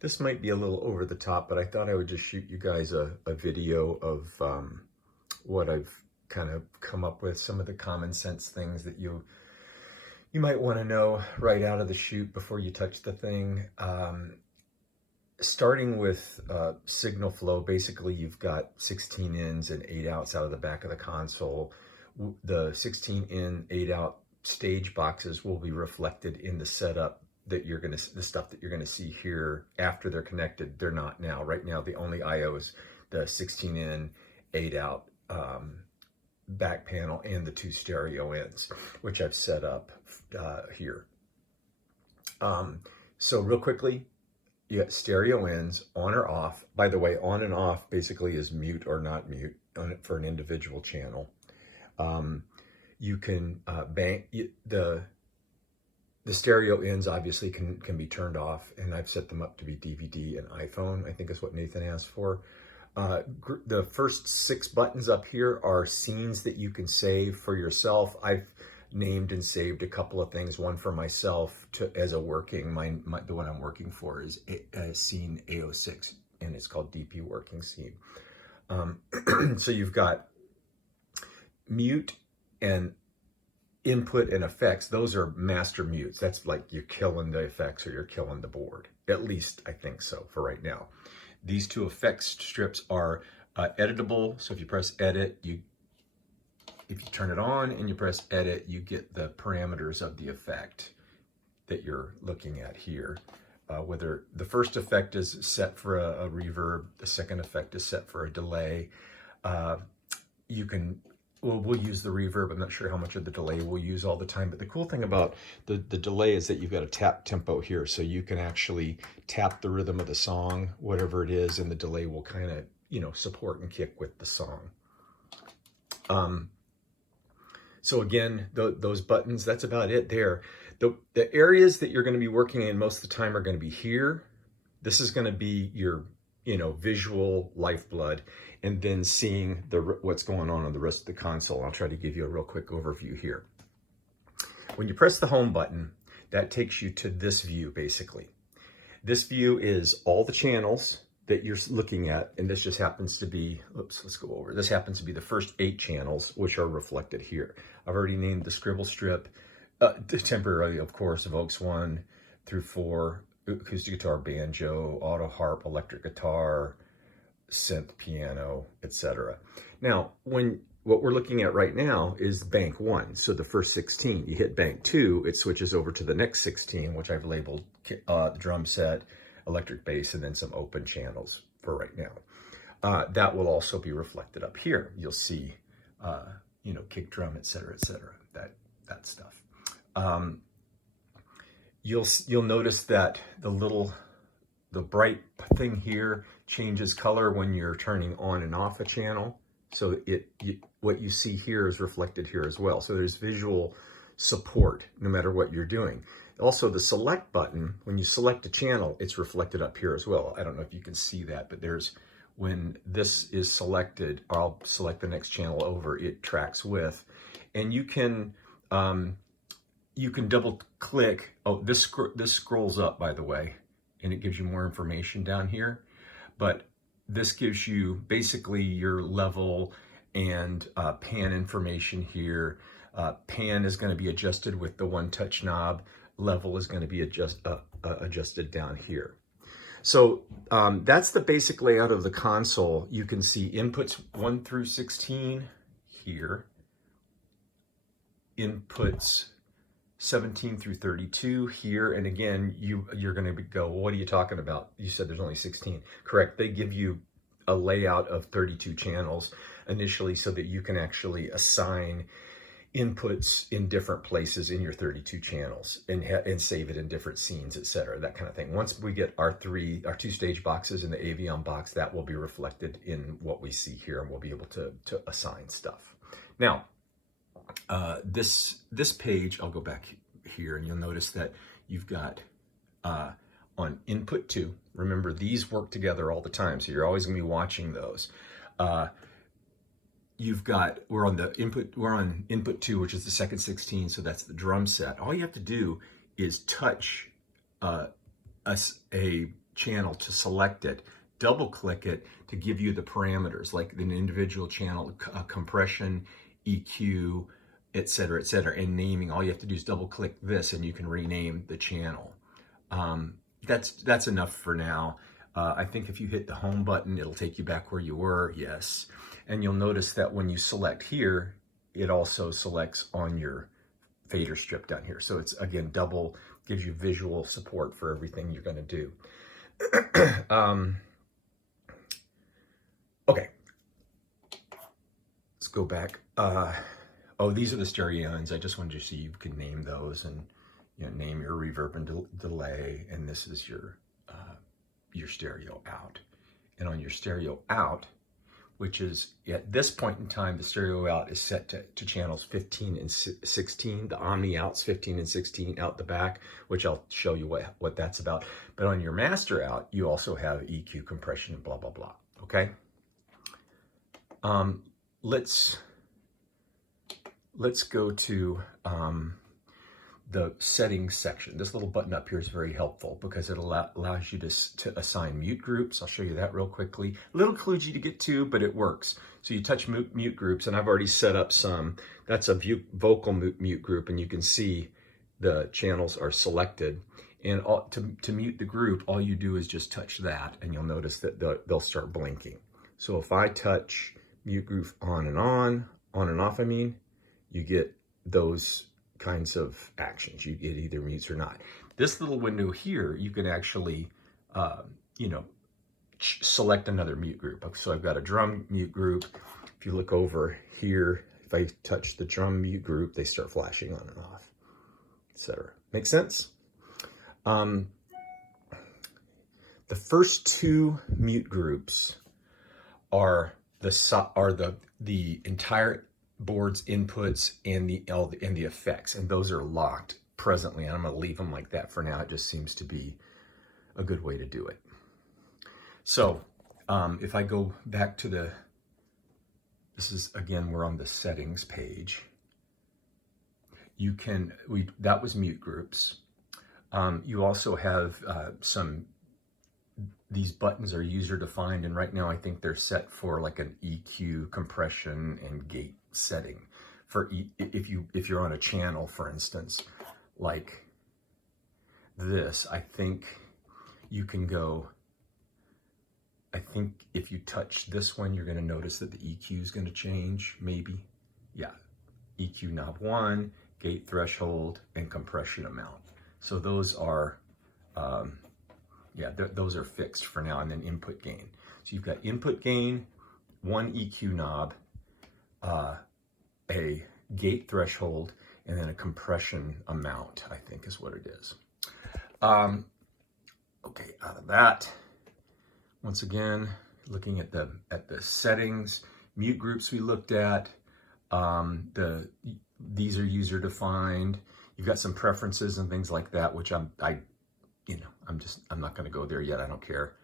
This might be a little over the top, but I thought I would just shoot you guys a video of what I've kind of come up with, some of the common sense things that you might want to know right out of the chute before you touch the thing. Starting with signal flow, basically you've got 16 ins and 8 outs out of the back of the console. The 16 in, 8 out stage boxes will be reflected in the setup that the stuff that you're gonna see here after they're connected. They're not now. Right now, the only I/O is the 16 in, 8 out back panel and the 2 stereo ends, which I've set up here. So real quickly, you got stereo ends on or off. By the way, on and off basically is mute or not mute for an individual channel. You can bank the stereo ends obviously can be turned off, and I've set them up to be DVD and iPhone, I think is what Nathan asked for. The first 6 buttons up here are scenes that you can save for yourself. I've named and saved a couple of things, one for myself as a working, the one I'm working for is scene A06, and it's called DP working scene. So you've got mute and input and effects. Those are master mutes. That's like you're killing the effects or you're killing the board. At least I think so for right now. These 2 effects strips are editable. So if you press edit, if you turn it on and you press edit, you get the parameters of the effect that you're looking at here. Whether the first effect is set for a reverb, the second effect is set for a delay. We'll use the reverb. I'm not sure how much of the delay we'll use all the time, but the cool thing about the delay is that you've got a tap tempo here, so you can actually tap the rhythm of the song, whatever it is, and the delay will kind of, support and kick with the song. So again, those buttons, that's about it there. The areas that you're going to be working in most of the time are going to be here. This is going to be your visual lifeblood, and then seeing what's going on the rest of the console. I'll try to give you a real quick overview here. When you press the home button, that takes you to this view, basically. This view is all the channels that you're looking at, and this just happens to be, let's go over. This happens to be the first 8 channels, which are reflected here. I've already named the scribble strip, temporarily, of course, Evokes 1 through 4, acoustic guitar, banjo, auto harp, electric guitar, synth, piano, etc. Now, what we're looking at right now is bank 1, so the first 16. You hit bank 2, it switches over to the next 16, which I've labeled drum set, electric bass, and then some open channels for right now. That will also be reflected up here. You'll see, kick drum, etc., that stuff. You'll notice that the bright thing here changes color when you're turning on and off a channel. So what you see here is reflected here as well. So there's visual support no matter what you're doing. Also, the select button, when you select a channel, it's reflected up here as well. I don't know if you can see that, but when this is selected, I'll select the next channel over, it tracks with, and you can double click. Oh, this scrolls up, by the way, and it gives you more information down here. But this gives you basically your level and pan information here. Pan is going to be adjusted with the one-touch knob. Level is going to be adjusted down here. So that's the basic layout of the console. You can see inputs 1 through 16 here. Inputs 17 through 32 here, and again, you're going to go, well, what are you talking about? You said there's only 16. Correct. They give you a layout of 32 channels initially so that you can actually assign inputs in different places in your 32 channels and save it in different scenes, etc., that kind of thing. Once we get our 2 stage boxes in the Avion box, that will be reflected in what we see here, and we'll be able to assign stuff. Now, this page, I'll go back here, and you'll notice that you've got on input 2. Remember, these work together all the time, so you're always going to be watching those. We're on input 2, which is the second 16, so that's the drum set. All you have to do is touch a channel to select it, double click it to give you the parameters, like an individual channel, compression, EQ, etc., and naming. All you have to do is double click this and you can rename the channel. That's enough for now. I think if you hit the home button, it'll take you back where you were, yes. And you'll notice that when you select here, it also selects on your fader strip down here. So it's, again, double, gives you visual support for everything you're gonna do. Okay, let's go back. Oh, these are the stereo ends. I just wanted to see you can name those, and name your reverb and delay. And this is your stereo out. And on your stereo out, which is at this point in time, the stereo out is set to channels 15 and 16. The Omni out's 15 and 16 out the back, which I'll show you what that's about. But on your master out, you also have EQ, compression, and blah, blah, blah, okay? Let's go to the settings section. This little button up here is very helpful because it allows you to assign mute groups. I'll show you that real quickly. A little kludgy to get to, but it works. So you touch mute groups, and I've already set up some. That's a vocal mute group, and you can see the channels are selected. And to mute the group, all you do is just touch that, and you'll notice that they'll start blinking. So if I touch mute group on and off, I mean, you get those kinds of actions. You get either mutes or not. This little window here, you can actually, select another mute group. So I've got a drum mute group. If you look over here, if I touch the drum mute group, they start flashing on and off, etc. Make sense? The first two mute groups are the entire board's inputs and the effects, and those are locked presently, and I'm going to leave them like that for now. It just seems to be a good way to do it. So if I go back to this is, again, we're on the settings page. That was mute groups. You also have these buttons are user defined, and right now I think they're set for like an EQ, compression, and gate setting. For if you're on a channel, for instance, like this, I think you can go. I think if you touch this one, you're going to notice that the EQ is going to change. Maybe, yeah. EQ knob 1, gate threshold, and compression amount. So those are. Those are fixed for now, and then input gain. So you've got input gain, 1 EQ knob, a gate threshold, and then a compression amount, I think is what it is. Okay, out of that, once again, looking at the settings, mute groups we looked at, these are user defined. You've got some preferences and things like that, which I'm not going to go there yet. I don't care.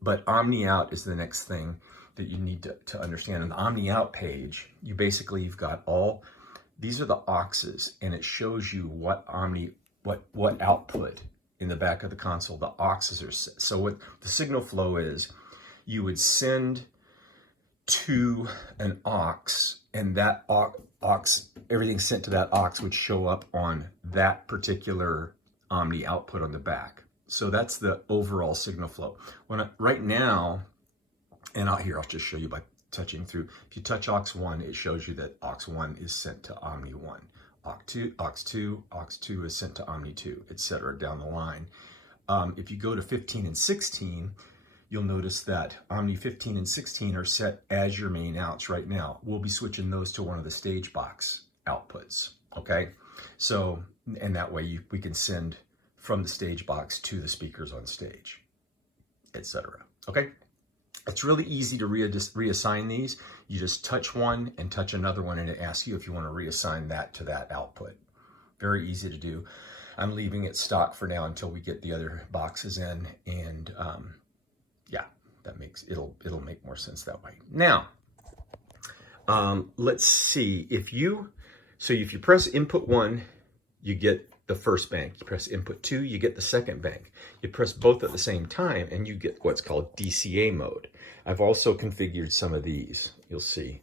But Omni out is the next thing that you need to understand. On the Omni out page, you've got these are the auxes, and it shows you what output in the back of the console the auxes are set. So what the signal flow is, you would send to an aux, and that aux, everything sent to that aux would show up on that particular Omni output on the back. So that's the overall signal flow. Right now, and I'll just show you by touching through. If you touch aux 1, it shows you that aux 1 is sent to Omni 1. Aux 2 is sent to Omni 2, etc. down the line. If you go to 15 and 16, you'll notice that Omni 15 and 16 are set as your main outs right now. We'll be switching those to one of the stage box outputs, okay? So, and that way we can send from the stage box to the speakers on stage, etc. Okay? It's really easy to reassign these. You just touch one and touch another one, and it asks you if you want to reassign that to that output. Very easy to do. I'm leaving it stock for now until we get the other boxes in, and yeah, it'll make more sense that way. Now, let's see. If you press input 1, you get the first bank. You press input 2, you get the second bank. You press both at the same time and you get what's called DCA mode. I've also configured some of these. You'll see.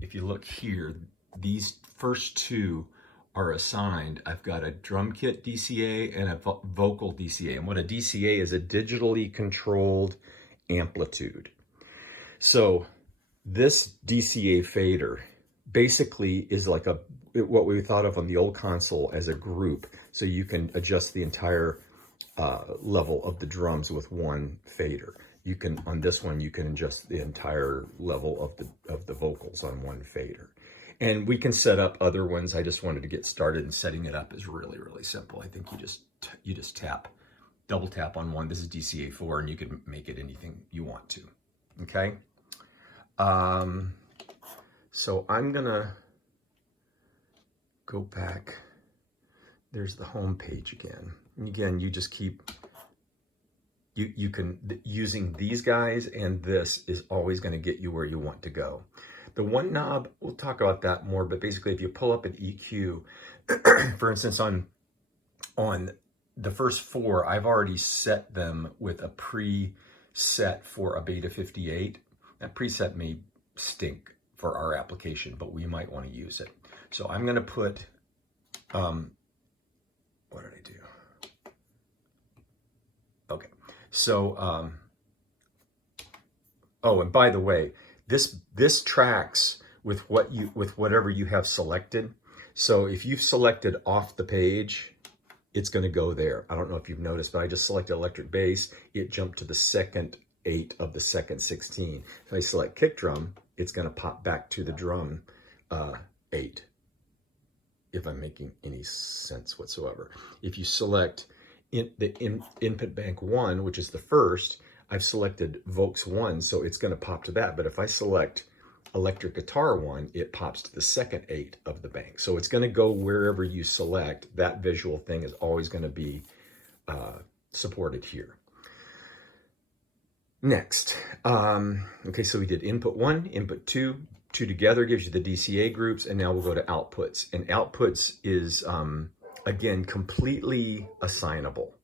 If you look here, these first two are assigned. I've got a drum kit DCA and a vocal DCA. And what a DCA is, a digitally controlled amplitude. So this DCA fader basically is like what we thought of on the old console as a group. So you can adjust the entire level of the drums with one fader. You can, on this one, you can adjust the entire level of the vocals on one fader. And we can set up other ones. I just wanted to get started, and setting it up is really, really simple. I think you just tap, double tap on one. This is DCA 4, and you can make it anything you want to. Okay. So I'm gonna go back. There's the home page again. And again, you just keep, you can, using these guys and this is always going to get you where you want to go. The one knob, we'll talk about that more, but basically if you pull up an EQ, for instance, on the first 4, I've already set them with a preset for a Beta 58. That preset may stink for our application, but we might want to use it. So I'm going to put, what did I do? Okay. So, oh, and by the way, this tracks with whatever you have selected. So if you've selected off the page, it's going to go there. I don't know if you've noticed, but I just selected electric bass. It jumped to the second 8 of the second 16. If I select kick drum, it's going to pop back to the drum 8. If I'm making any sense whatsoever. If you select input bank 1, which is the first, I've selected Vox 1, so it's going to pop to that. But if I select electric guitar 1, it pops to the second 8 of the bank. So it's going to go wherever you select. That visual thing is always going to be supported here. Next, okay, so we did input 1, input 2. 2 together gives you the DCA groups, and now we'll go to outputs. And outputs is, again, completely assignable.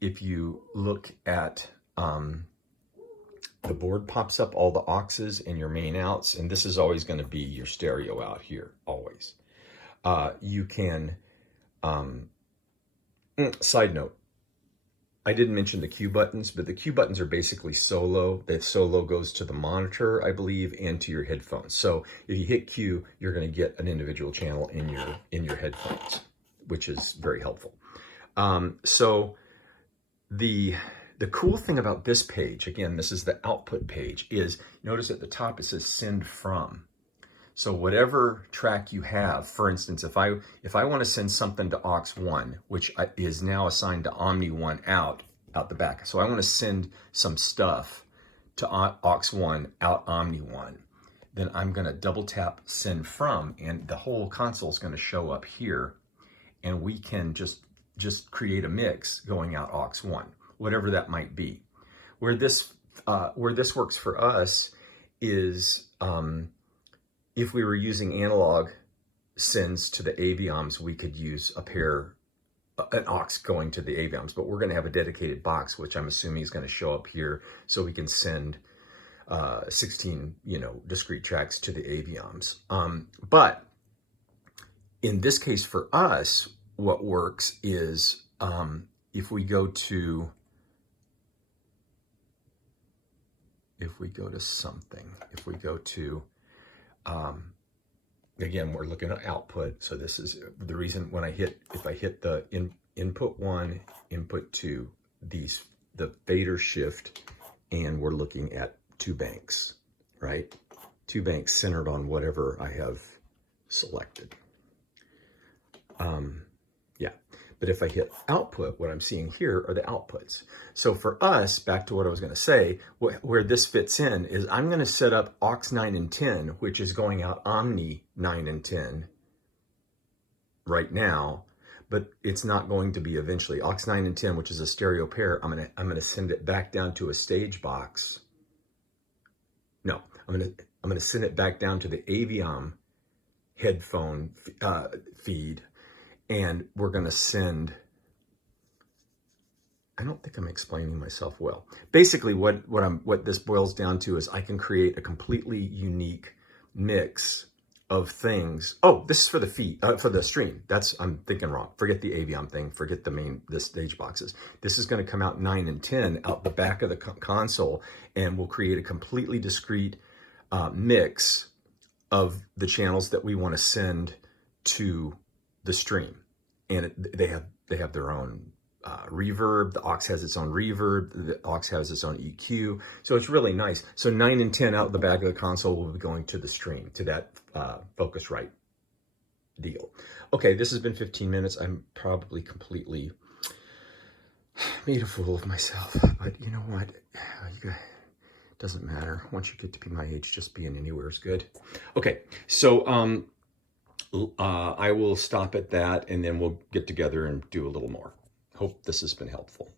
If you look at the board, pops up all the auxes and your main outs, and this is always going to be your stereo out here, always. You can, side note, I didn't mention the Q buttons, but the Q buttons are basically solo. The solo goes to the monitor, I believe, and to your headphones. So if you hit Q, you're going to get an individual channel in your headphones, which is very helpful. So the cool thing about this page, again, this is the output page, is notice at the top it says send from. So whatever track you have, for instance, if I want to send something to aux 1, which is now assigned to Omni 1 out the back. So I want to send some stuff to aux 1 out Omni 1. Then I'm going to double tap send from, and the whole console is going to show up here, and we can just create a mix going out aux 1, whatever that might be. Where this works for us is if we were using analog sends to the avioms, we could use an aux going to the avioms, but we're going to have a dedicated box, which I'm assuming is going to show up here, so we can send 16, discrete tracks to the avioms. But in this case for us, what works is if we go to something, if we go to again, we're looking at output. So this is the reason when if I hit the input 1, input 2, the fader shift, and we're looking at 2 banks, right? 2 banks centered on whatever I have selected. Yeah. But if I hit output, what I'm seeing here are the outputs. So for us, back to what I was going to say, where this fits in is I'm going to set up aux 9 and 10, which is going out Omni 9 and 10 right now, but it's not going to be eventually. Aux 9 and 10, which is a stereo pair, I'm going to send it back down to a stage box. No, I'm going to send it back down to the aviom headphone feed, and we're going to send. I don't think I'm explaining myself well. Basically, what this boils down to is I can create a completely unique mix of things. Oh, this is for the feed, for the stream. I'm thinking wrong. Forget the Avion thing. Forget the stage boxes. This is going to come out 9 and 10 out the back of the console, and we'll create a completely discrete mix of the channels that we want to send to the stream, and they have their own reverb. The aux has its own reverb. The aux has its own EQ. So it's really nice. So 9 and 10 out the back of the console will be going to the stream, to that Focusrite deal. Okay, this has been 15 minutes. I'm probably completely made a fool of myself. But you know what? It doesn't matter. Once you get to be my age, just being anywhere is good. Okay, so I will stop at that, and then we'll get together and do a little more. Hope this has been helpful.